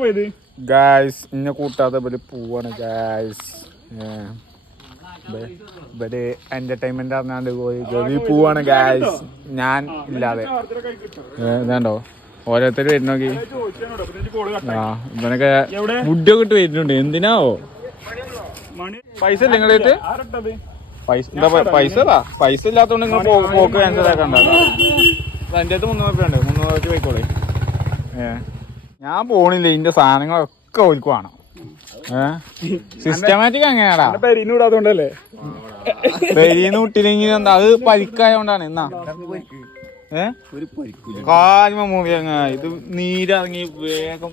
പോയത്? ഗായ്സ് ഇന്നെ കൂട്ടാതെ ഇവർ പോവാണ് ഗായ്സ് ഇവർ എന്റർടൈൻമെന്റ് അറിഞ്ഞാണ്ട് പോയി. ഗവി പോവാണ് ഗായ്സ് ഞാൻ ഇല്ലാതെ. ഇതാണ്ടോ? ഓരോരുത്തർ വരുന്നോക്കി. ആ ഇവനൊക്കെ ഫുഡൊക്കെ ഇട്ട് വരുന്നുണ്ട്. എന്തിനാവോ? പൈസ നിങ്ങളേറ്റ് പൈസ എന്താ പൈസ പൈസ ഇല്ലാത്തോണ്ട് നിങ്ങൾ പോക്ക് ക്യാൻസൽ ആക്കണ്ട. എന്റെ അടുത്ത് മുന്നൂറ് രൂപ ഉണ്ട്. മുന്നൂറ് രൂപ പോയിക്കോളെ ഏ. ഞാൻ പോണില്ല. ഇതിന്റെ സാധനങ്ങളൊക്കെ ഓൽക്ക് വേണം. സിസ്റ്റമാറ്റിക് അങ്ങനെയാടാ. പെരീന്ന് വിടാത്തോണ്ടല്ലേ? പെരിന്ന് വിട്ടില്ലെങ്കിൽ എന്താ അത് പരിക്കായോണ്ടാണ്. എന്നാ കാൽമ മൂവി അങ്ങ ഇത് നീരിറങ്ങി വേഗം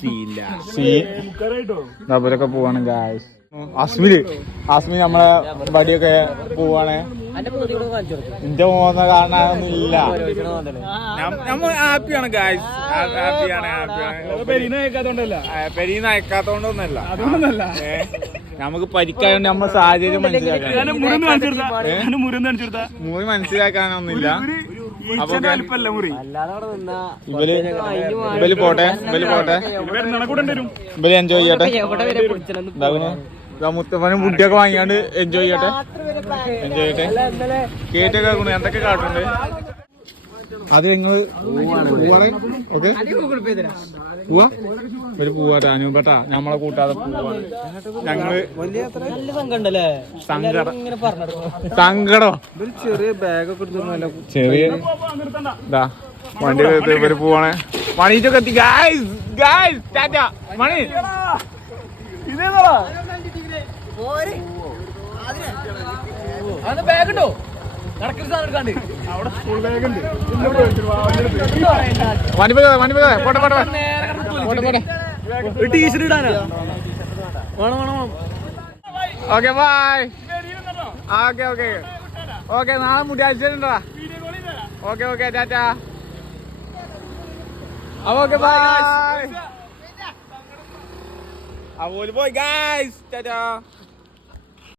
സീ മുക്കാരായിട്ടോ ഡബിലൊക്കെ പോവാണ് ഗായ്സ് അസ്മിൽ അസ്മി നമ്മളെ വടിയൊക്കെ പോവാണ്. എന്റെ പോകുന്ന ഇല്ല നമ്മൾ ഹാപ്പിയാണ് ഗായ്സ് ഹാപ്പിയാണ് ഹാപ്പിയാണ്. പെരീന്ന് അയക്കാത്തോണ്ടൊന്നല്ല. അതുകൊണ്ടല്ല ഏ, നമുക്ക് പരിക്കായോണ്ട് നമ്മ സാഹചര്യം മനസ്സിലാക്കാം മൂവി മനസ്സിലാക്കാനൊന്നുമില്ല. മുറി. ഇവൽ ഇവൽ പോട്ടെ ഇവൽ പോട്ടെ. ഇവർ എൻജോയ് ചെയ്യട്ടെ. ഇതാകുന്നു മുത്തപ്പനും മുട്ടിയൊക്കെ വാങ്ങിയാണ്ട് എൻജോയ് ചെയ്യട്ടെ. എൻജോയ് ചെയ്യട്ടെ. കേറ്റൊക്കെ ആക്കുന്നു എന്തൊക്കെ കാട്ടുണ്ട് അത് നിങ്ങൾ ഓക്കെ. പോവാ? ഒരു പൂവാട്ടാ അനൂപട്ടാ നമ്മളെ കൂട്ടാതെ പോവാണ്. ഞങ്ങൾ സങ്കടം. ചെറിയ ബാഗൊക്കെ ചെറിയ വണ്ടി ഇവർ പോവാണ്. മണിറ്റൊക്കെ എത്തി. ഗായ്സ് ഗായ്സ് മണി. ഇതേതാ? ബാഗുണ്ടോ നടക്കുന്ന സാധനം എടുക്കാണ്ട്. അവിടെ സ്കൂൾ ബാഗ് ഉണ്ട്. ഇന്ന് പോയിട്ട് വാ, അവന്റെ അടുത്ത്. വണ്ടി പോയി വണ്ടി പോയി. പോട്ടെ പോട്ടെ പോട്ടെ. പോട്ടെ ടീഷർട്ട് ഇടാനാ? വേണം വേണം ഓക്കെ ബൈ പെരീന്ന് നിന്നോ? Okay okay. ഓക്കെ നാളെ മുടി അയച്ചിട്ടുണ്ടാ okay okay tata. Okay bye അപ്പോൾ പോയി ഗായ്സ് ടാറ്റ.